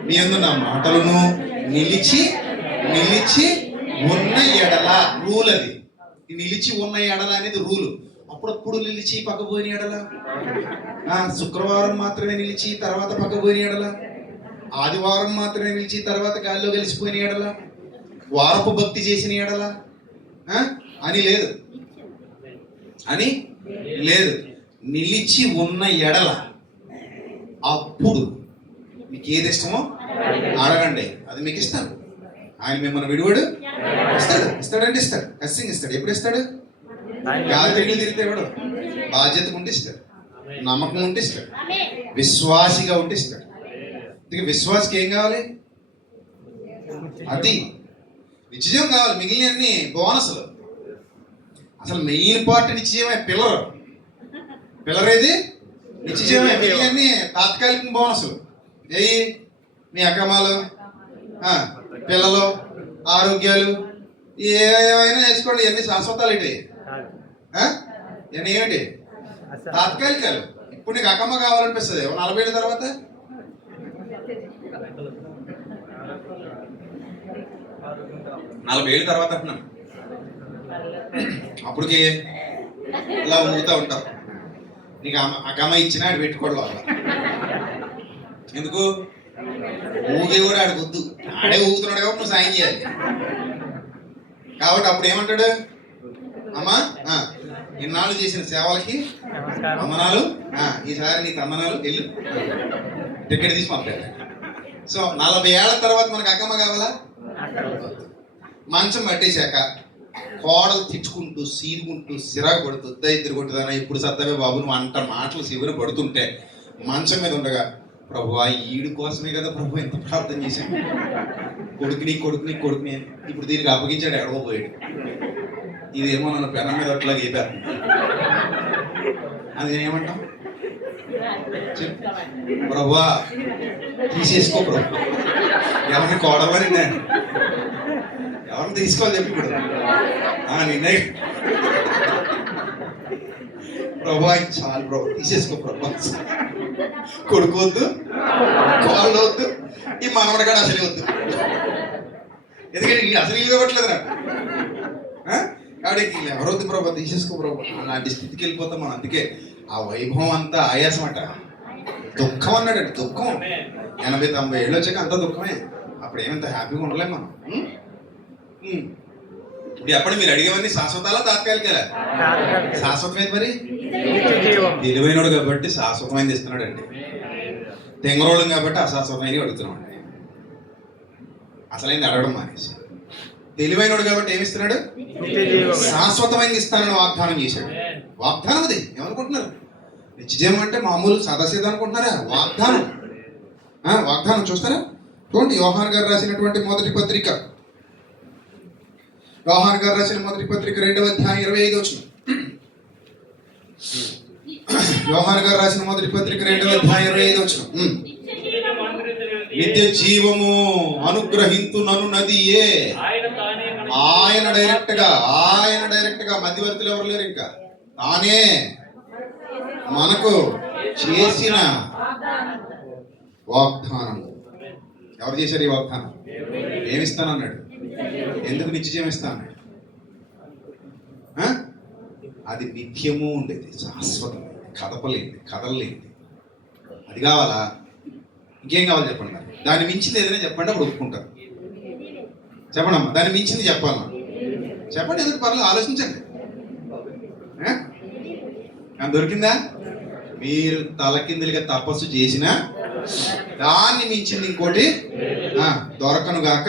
మీ యందు నా మాటలను నిలిచి ఉన్న ఎడల. రూల్ అది. నిలిచి ఉన్న ఎడల అనేది రూలు. అప్పుడప్పుడు నిలిచి పక్కపోయిన ఎడల, శుక్రవారం మాత్రమే నిలిచి తర్వాత పక్కపోయిన ఎడల, ఆదివారం మాత్రమే నిలిచి తర్వాత గాలిలో కలిసిపోయిన ఎడల, వారపు భక్తి చేసిన ఎడల అని లేదు. నిలిచి ఉన్న ఎడల అప్పుడు మీకు ఏది ఇష్టమో అడగండి, అది మీకు ఇస్తాడు. ఆయన మిమ్మల్ని విడివాడు, ఇస్తాడంటే ఇస్తాడు, ఖచ్చితంగా ఇస్తాడు. ఎప్పుడు ఇస్తాడు? గాలి తిరిగితే ఇవ్వడు. బాధ్యతగా ఉంటే ఇస్తాడు, నమ్మకం ఉంటే ఇస్తాడు, విశ్వాసిగా ఉంటే ఇస్తాడు. ఇక విశ్వాసికి ఏం కావాలి? అది నిత్యజీవం కావాలి. మిగిలినన్ని బోనస్లు. అసలు మెయిన్ పార్ట్ నిత్యజీవమే. పిల్లర్ ఏది? నిత్యజీవమే. మిగిలినన్ని తాత్కాలిక బోనస్లు. మీ అక్రమాలు, పిల్లలు, ఆరోగ్యాలు ఏమైనా వేసుకోండి. ఇవన్నీ శాశ్వతాలు ఏంటి? ఇవన్నీ ఏమిటి? తాత్కాలికాలు. ఇప్పుడు నీకు అక్కమ్మ కావాలనిపిస్తుంది 40 ఏళ్ళ తర్వాత. నలభై ఏళ్ళ తర్వాత అంటున్నాను. అప్పటికి ఇలా ఊగుతూ ఉంటావు. నీకు అక్కమ్మ ఇచ్చినా ఆడు పెట్టుకోవడం వల్ల. ఎందుకు? ఊగే కూడా ఆడికి వద్దు. ఆడే ఊగుతున్నాడు కాబట్టి నువ్వు సాయం చేయాలి. కాబట్టి అప్పుడు ఏమంటాడు? అమ్మా ఇన్నాళ్ళు చేసిన సేవలకి అమ్మనాలు, ఈసారి నీకు అమ్మనాలు వెళ్ళు, టికెట్ తీసి పంపారు. సో 40 ఏళ్ల తర్వాత మనకు అక్కమ్మ కావాలా? మంచం పట్టేశాక కోడలు తిట్టుకుంటూ, సీరుకుంటూ, సిరాకు పడుతూ, ఇద్దరు కొట్టుదానా ఎప్పుడు సత్తవే బాబు నువ్వు అంట మాటలు శివుని పడుతుంటే మంచం మీద ఉండగా, ప్రభువా ఈడు కోసమే కదా ప్రభు ఎంత ప్రార్థన చేశాను, కొడుకుని ఇప్పుడు దీనికి అప్పగించాడు, ఎడవపోయాడు. ఇదేమో నన్ను పెనం మీద అట్లా గీపారు. అది ఏమంటాం? ప్రభువా తీసేసుకో ప్రభు. ఎవరిని కోడవని ఎవరిని తీసుకోవాలి చెప్పి ఇప్పుడు నిన్నే ప్రభా చాలు ప్రభు తీసేసుకో ప్రభు. కొడుకు వద్దు, కోళ్ళు వద్దు, ఈ మనవడ కూడా అసలు వద్దు. ఎందుకంటే అసలు ఇల్లు ఇవ్వట్లేదు నాకు. కాబట్టి ఎవరొద్దు ప్రభు తీసేసుకో ప్రభు. అలాంటి స్థితికి వెళ్ళిపోతాం మనం. అందుకే ఆ వైభవం అంతా ఆయాసం అంట, దుఃఖం అన్నాడండి. దుఃఖం 80-90 ఏళ్ళు వచ్చాక అంత దుఃఖమే. అప్పుడు ఏమంత హ్యాపీగా ఉండలేం మనం. ఇప్పుడు ఎప్పుడు మీరు అడిగేవన్నీ శాశ్వతాలా తాత్కాలికాలా? శాశ్వతమైంది. మరి తెలివైనడు కాబట్టి శాశ్వతమైంది ఇస్తున్నాడు అండి. తెంగరోళం కాబట్టి అశాశ్వతమైనవి అడుగుతున్నాం అండి. అసలైంది అడగడం మానేసి. తెలివైనడు కాబట్టి ఏమిస్తున్నాడు? శాశ్వతమైంది ఇస్తానని వాగ్దానం చేశాడు. వాగ్దానం అది. ఏమనుకుంటున్నారు? నిత్యజీవం అంటే మామూలు సదాసీద అనుకుంటున్నారా? వాగ్దానం. వాగ్దానం చూస్తారా? చూడండి, యోహాన్ గారు రాసినటువంటి మొదటి పత్రిక, యోహాన్ గారు రాసిన మొదటి పత్రిక 2వ అధ్యాయం 25వ వచనం. యోహాన్ గారు రాసిన మొదటి పత్రిక 2వ అధ్యాయం 25వ వచనం. నిత్య జీవము అనుగ్రహింతునను నదియే. ఆయన డైరెక్ట్ గా మధ్యవర్తులు ఎవరు లేరు, ఇంకా తానే మనకు చేసిన వాగ్దానము. ఎవరు చేశారు ఈ వాగ్దానం? ఏమిస్తానన్నాడు? ఎందుకు నిత్యజీవం ఇస్తా అన్నాడు? అది నిత్యము ఉండేది, శాశ్వతమైంది, కదలలేంది. అది కావాలా? ఇంకేం కావాలి చెప్పండి. మరి దాన్ని మించింది ఏదైనా చెప్పండి, అప్పుడు ఒప్పుకుంటారు. చెప్పండి అమ్మా, దాన్ని మించింది చెప్పాలన్నా చెప్పండి. ఎందుకు పర్లేదు, ఆలోచించండి. దొరికిందా? మీరు తలకిందులుగా తపస్సు చేసినా దాన్ని మించింది ఇంకోటి దొరకను గాక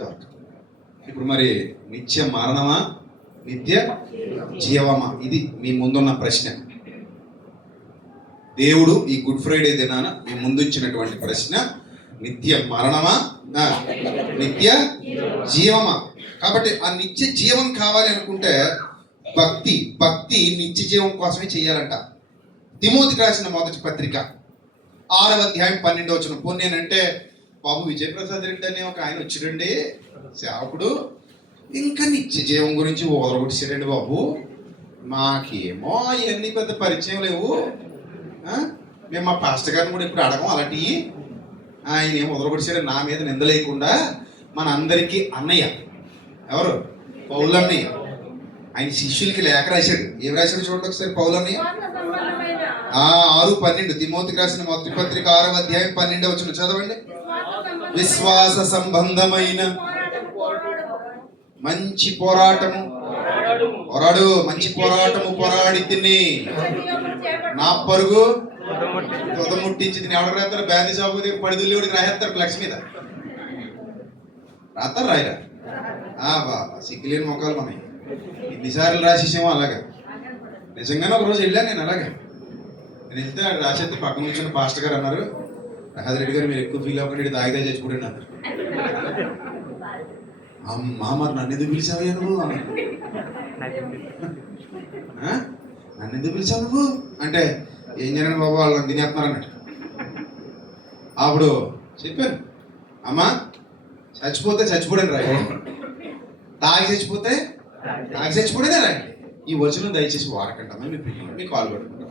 దొరకదు. ఇప్పుడు మరి నిత్య మరణమా, నిత్య జీవమా? ఇది మీ ముందున్న ప్రశ్న. దేవుడు ఈ గుడ్ ఫ్రైడే దినాన మీ ముందుంచినటువంటి ప్రశ్న నిత్య మరణమా, నిత్య జీవమా? కాబట్టి ఆ నిత్య జీవం కావాలి అనుకుంటే భక్తి నిత్య జీవం కోసమే చేయాలంట. తిమోతికి రాసిన మొదటి పత్రిక 6వ అధ్యాయం 12వ వచనం. పోనేనంటే బాబు విజయప్రసాద్ రెడ్డి అనే ఒక ఆయన వచ్చాడండి, సేవకుడు, ఇంకా నిత్య జీవం గురించి ఓదరగొట్టాడండి బాబు. మాకేమో ఇవన్నీ పెద్ద పరిచయం లేవు. మేము మా పాస్టర్ గారిని కూడా ఇప్పుడు అడగం అలాంటివి. ఆయన ఏం వదలగొట్టాడు, నా మీద నింద లేకుండా మన అందరికీ అన్నయ్య. ఎవరు? పౌలన్నయ్య. ఆయన శిష్యులకి లేఖ రాశాడు. ఏం రాశాడు చూడండి ఒకసారి. పౌలన్నయ్య 6:12 తిమోతికి రాసిన మొదటి పత్రిక 6వ అధ్యాయం 12వ వచనం చదవండి. విశ్వాస సంబంధమైన మంచి పోరాటము పోరాడి తిని నా పరుగు తుదముట్టించి తిని. ఎవరికి రాస్తారు? బ్యాంది సాగు దగ్గర పడిదుల్లిడికి రాసేస్తారు ఫ్లెక్స్ మీద. రాస్తారు రాయరా? బాబా సిగ్గులేని మొక్కలు మనకి. ఎన్నిసార్లు రాసేసేమో అలాగా. నిజంగానే ఒకరోజు వెళ్ళాను నేను అలాగా. నేను వెళ్తే రాసేస్తే పక్కన కూర్చున్న పాస్టర్ గారు అన్నారు, ప్రసాద్ రెడ్డి గారు మీరు ఎక్కువ ఫీల్ అవ్వకండి, తాగితే చచ్చిపోండి అన్నారు. అమ్మా మరి నన్ను ఎందుకు పిలిచావయ్యా నువ్వు అన్నారు. నన్ను ఎందుకు పిలిచావు నువ్వు అంటే, ఏం చేయను బాబు వాళ్ళని తినేస్తున్నారు అన్నట్టు. అప్పుడు చెప్పాను, అమ్మా చచ్చిపోతే చచ్చిపోయాను రాయి, తాగి చచ్చిపోతేనే రాయండి. ఈ వచనం దయచేసి వాడకండి అమ్మా, మీ పిల్లలు మీ కాలు పట్టుకుంటాం.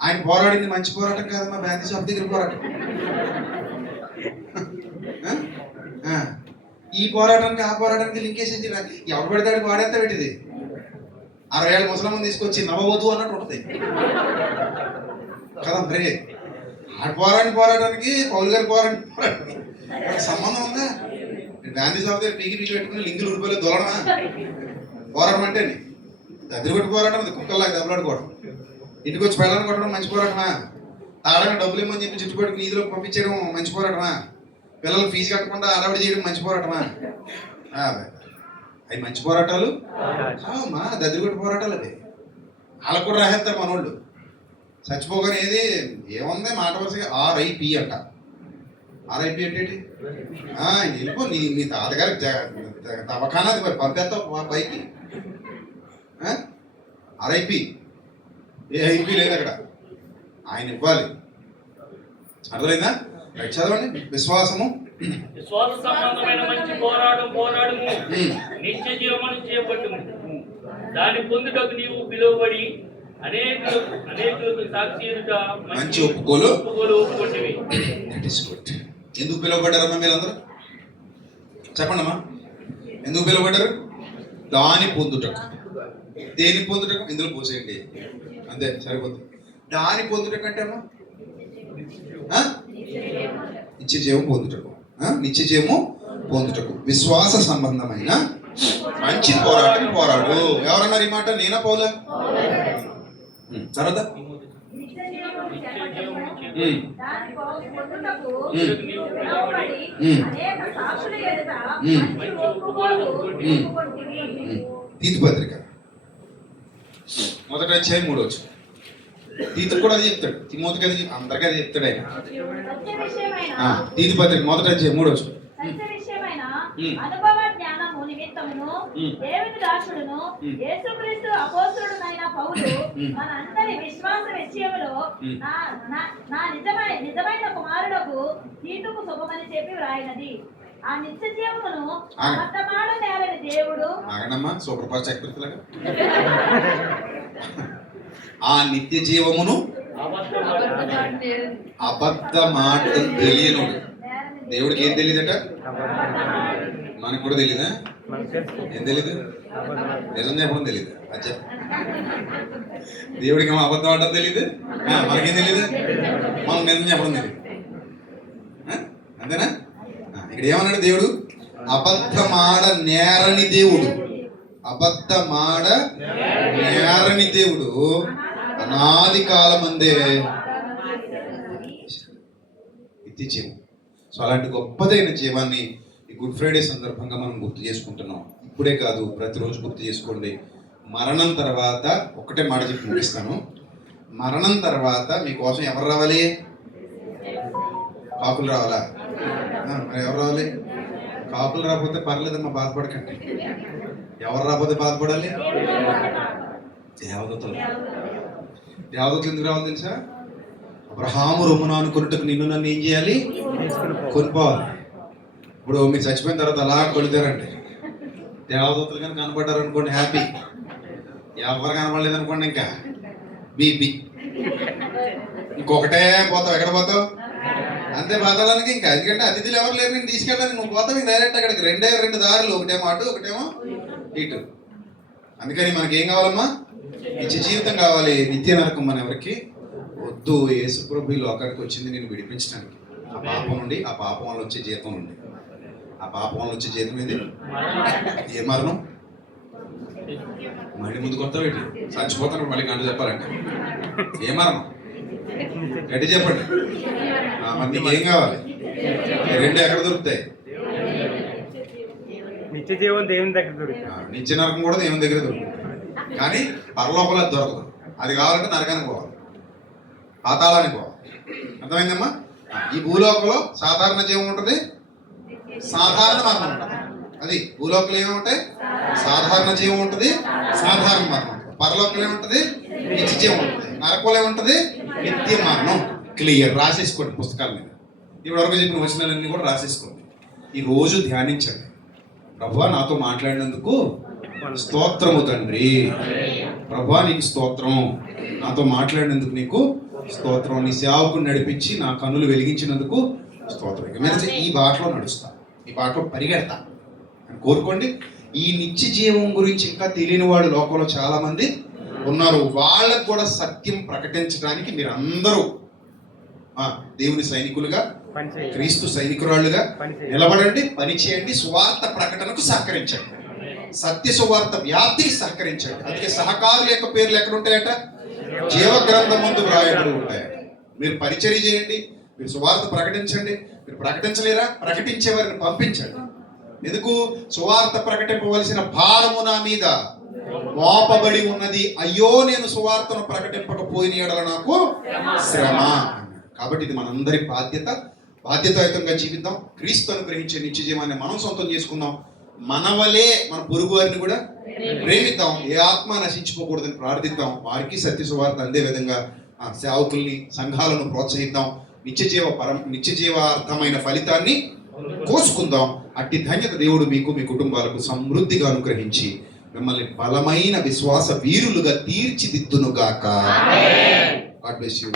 ఆయన పోరాడింది మంచి పోరాటం కాదమ్మా, బ్యాంక్ షాప్ దగ్గర పోరాటం. ఈ పోరాటానికి ఆ పోరాటానికి లింకేసేసి ఎవరు పడితే వాడేస్తా పెట్టింది. 60 ఏళ్ళ ముసలమ్మని తీసుకొచ్చి నవ్వవద్దు అన్నట్టు ఉంటుంది కదా. మరి పోరాటానికి పౌలు గారి పోరాటానికి సంబంధం ఉందా? గాంధీ షాప్ దగ్గర పీకి పెట్టుకుని లింకులు ఉడిపోలే దొరడమా? పోరాటం అంటే దగ్గర పెట్టి పోరాటం అది, కుక్కల్లాగా దెబ్బలాడుకోవడం. ఇంటికి వచ్చి పెళ్ళని కొట్టడం మంచి పోరాటమా? తాడగా డబ్బులు ఇమ్మని చెప్పి చుట్టు పెట్టుకుని ఈదులో పంపించడం మంచి పోరాటమా? పిల్లలు ఫీజు కట్టకుండా అరవడి చేయడం మంచి పోరాటమా? అవి మంచి పోరాటాలు మా దద్దరిగొట్టు పోరాటాలు. అవి వాళ్ళకు కూడా రాసేస్తారు మనోళ్ళు. చచ్చిపోగానే ఏది ఏముంది మాట వరుసగా RIP అంట. RIP అంటే వెళ్ళిపో, నీ తాతగారి తవ్వకానా పంపేస్తావు పైకి. RIP ఏ IP లేదు అక్కడ, ఆయన ఇవ్వాలి. అర్థమైందా? చదవండి. విశ్వాస సంబంధమైన మంచి పోరాడము నిత్య జీవమును చేపట్టుము. దాన్ని పొందుటకు నీవు పిలువబడి అనేకులకు సాక్షిగా మంచి ఒప్పుకోలు ఒప్పుకొంటివి. ఎందుకు పిలువబడ్డారమ్మా మీరందరూ? చెప్పండి అమ్మా, ఎందుకు పిలువబడ్డారు? దాని పొందుటకు. దేని పొందుటకు? ఇందులో పోసేయండి అంతే సరిపోతుంది. దాని పొందుటకు అంటే అమ్మా నిత్య జీవం పొందుటకు. నిత్య జీవము పొందుటకు విశ్వాస సంబంధమైన మంచి పోరాటం పోరాడు. ఎవరన్నారు ఈ మాట? నేనా పౌలా? తర్వాత తీతు పత్రిక మొదటి అధ్యాయం 3వ వచనం. తీతుకు కూడా అది చెప్తాడు, తిమోతికి అది అందరికీ అది చెప్తాడు ఆయన. సత్య విషయమైన తీతు పత్రిక మొదటి అధ్యాయం 3వ వచనం. సత్య విషయమైన ఉమ్. అనుభవ జ్ఞానము నిమిత్తమును ఉమ్. దేవుని దాసుడును ఉమ్. యేసుక్రీస్తు అపోస్తలుడైన పౌలు ఉమ్. మన అందరి విశ్వాస విషయములో ఉమ్. నా నిజమైన కుమారులకు తీతుకు శుభమని చెప్పి వ్రాయినది. ఆ నిత్య జీవమును అబద్ధమాడ నేలని దేవుడు ఆగనమ్మా సూపర్ చక్రవర్తిలాగా. ఆ నిత్య జీవమును అబద్ధ మాట తెలియనుడు. దేవుడికి ఏం తెలియదట? మనకు కూడా తెలీదా? మనకు తెలుసు. ఏం తెలీదు? నిజం చెప్పడం తెలీదు. అది చెప్ప దేవుడికి ఏమో అబద్ధం ఆడటం తెలీదు, మనకేం తెలీదు? మనం నిజం చెప్పడం తెలీదు. అంతేనా? ఇక్కడ ఏమన్నాడు దేవుడు? అబద్ధమాడ నేరని దేవుడు. అబద్ధమాడ నేరని దేవుడు అనాది కాలమందే నిత్య జీవం. సో అలాంటి గొప్పదైన జీవాన్ని ఈ గుడ్ ఫ్రైడే సందర్భంగా మనం గుర్తు చేసుకుంటున్నాం. ఇప్పుడే కాదు, ప్రతిరోజు గుర్తు చేసుకోండి. మరణం తర్వాత ఒకటే మాట చెప్పి ముగిస్తాను. మరణం తర్వాత మీకోసం ఎవరు రావాలి? కాకులు రావాలా? మరి ఎవరు రావాలి? కాకులు రాకపోతే పర్లేదమ్మా, బాధపడకండి. ఎవరు రాకపోతే బాధపడాలి? దేవదూతలు. దేవదూతలు ఎందుకు రావాలి తెలుసా? అబ్రహాము రొమ్మున అనుకున్నట్టుకు నిన్ను నన్ను ఏం చేయాలి? కొనుక్కోవాలి. ఇప్పుడు మీరు చచ్చిపోయిన తర్వాత అలా కొలుతారండి. దేవదూతలు కానీ కనపడ్డారు అనుకోండి, హ్యాపీ. ఎవరు కనపడలేదు అనుకోండి, ఇంకా బీపీ. ఇంకొకటే పోతావు. ఎక్కడ పోతావు? అంతే పాతాళానికి. ఇంకా ఎందుకంటే అతిథులు ఎవరు లేరు నేను తీసుకెళ్ళాను. నువ్వు పోతావు ఇంక డైరెక్ట్ అక్కడికి. రెండు దారులు, ఒకటేమో అటు ఒకటేమో ఇటు. అందుకని మనకి ఏం కావాలమ్మా? నిత్య జీవితం కావాలి. నిత్య నరకం మన ఎవరికి వద్దు. యేసుప్రభు ఈ లోకానికి వచ్చింది నేను విడిపించడానికి. ఆ పాపం నుండి, ఆ పాపం వల్ల వచ్చే జీతం నుండి. ఆ పాపం వల్ల వచ్చే జీతం ఏది? ఏ మరణం? మళ్ళీ ముందు కొత్త పెట్టి చచ్చిపోతాను మళ్ళీ గంట చెప్పాలంటే ఏ మరణం? గట్టి చెప్పండి. మనకి ఏం కావాలి? రెండు ఎక్కడ దొరుకుతాయి? నిత్య జీవం దేవుని దగ్గర దొరుకుతుంది. నిత్య నరకం కూడా దేవుని దగ్గర దొరుకుతుంది. కానీ పరలోకంలో అది దొరకదు. అది కావాలంటే నరకానికి పోవాలి, పాతాళానికి పోవాలి. అర్థమైందమ్మా? ఈ భూలోకంలో సాధారణ జీవం ఉంటుంది, సాధారణ మరణం ఉంటుంది. అది భూలోకంలో ఏముంటాయి? సాధారణ జీవం ఉంటుంది, సాధారణ మరణం ఉంటుంది. పరలోకంలో ఏముంటుంది? నిత్య జీవం ఉంటుంది. నరకంలో ఏముంటుంది? నిత్య మరణం. క్లియర్. రాసేసుకోండి పుస్తకాల మీద. ఇప్పుడు వరకు చెప్పిన వచనాలన్నీ కూడా రాసేసుకోండి. ఈ రోజు ధ్యానించండి. ప్రభువా నాతో మాట్లాడినందుకు స్తోత్రము తండ్రి. ప్రభువా నీకు స్తోత్రం. నాతో మాట్లాడినందుకు నీకు స్తోత్రం. నీ సేవకుని నడిపించి నా కన్నులు వెలిగించినందుకు స్తోత్రం. ఇక మీద ఈ బాటలో నడుస్తా, ఈ బాటలో పరిగెడతా అని కోరుకోండి. ఈ నిత్య జీవం గురించి ఇంకా తెలియని వాడు లోకంలో చాలా మంది ఉన్నారు. వాళ్ళకు కూడా సత్యం ప్రకటించడానికి మీరు అందరూ దేవుని సైనికులుగా, క్రీస్తు సైనికురాళ్ళుగా నిలబడండి, పనిచేయండి, సువార్త ప్రకటనకు సహకరించండి, సత్య సువార్త వ్యాప్తికి సహకరించండి. అందుకే సహకారుల యొక్క పేర్లు ఎక్కడ ఉంటాయట? జీవ గ్రంథం ముందు వ్రాయబడి ఉంటాయట. మీరు పరిచర్య చేయండి, మీరు సువార్త ప్రకటించండి. మీరు ప్రకటించలేరా? ప్రకటించే వారిని పంపించండి. ఎందుకు? సువార్త ప్రకటింపవలసిన భారము నా మీద మోపబడి ఉన్నది. అయ్యో నేను సువార్తను ప్రకటింపకపోయిన యెడల నాకు శ్రమ. కాబట్టి ఇది మనందరి బాధ్యత. బాధ్యతాయుతంగా జీవిద్దాం. క్రీస్తు అనుగ్రహించే నిత్య జీవాన్ని మనం సొంతం చేసుకుందాం. మనవలే మన పొరుగు వారిని కూడా ప్రేమిద్దాం. ఏ ఆత్మ నశించుకోకూడదని ప్రార్థిద్దాం. వారికి సత్య సువార్త అందే విధంగా సేవకుల్ని, సంఘాలను ప్రోత్సహిద్దాం. నిత్య జీవార్థమైన ఫలితాన్ని కోసుకుందాం. అట్టి ధన్యత దేవుడు మీకు, మీ కుటుంబాలకు సమృద్ధిగా అనుగ్రహించి మిమ్మల్ని బలమైన విశ్వాస వీరులుగా తీర్చిదిద్దునుగాక. God bless you.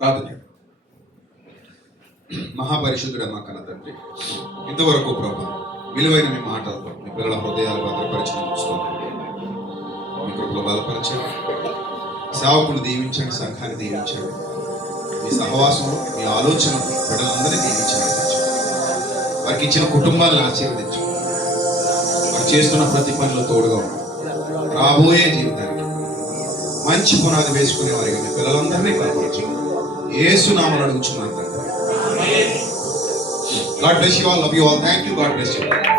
ప్రార్థన. మహాపరిశుద్ధుడ మా కన్న తండ్రి, ఇంతవరకు ప్రభు విలువైన మీ మాటలతో మీ పిల్లల హృదయాలు భద్రపరిచిన మీ కృపలో బలపరచండి. సేవకుని దీవించండి, సంఘాన్ని దీవించండి. మీ సహవాసంలో, మీ ఆలోచన బిడ్డలందరినీ దీవించండి. వారికి ఇచ్చిన కుటుంబాలను ఆశీర్వదించండి. వారు చేస్తున్న ప్రతి పనిలో తోడుగా ఉండండి. రాబోయే జీవితానికి మంచి పునాది వేసుకునే వారికి మీ పిల్లలందరినీ బలపరచండి. యేసు నామమున అడుగుచున్నాను తండ్రి. God bless you all. Love you all. Thank you. God bless you.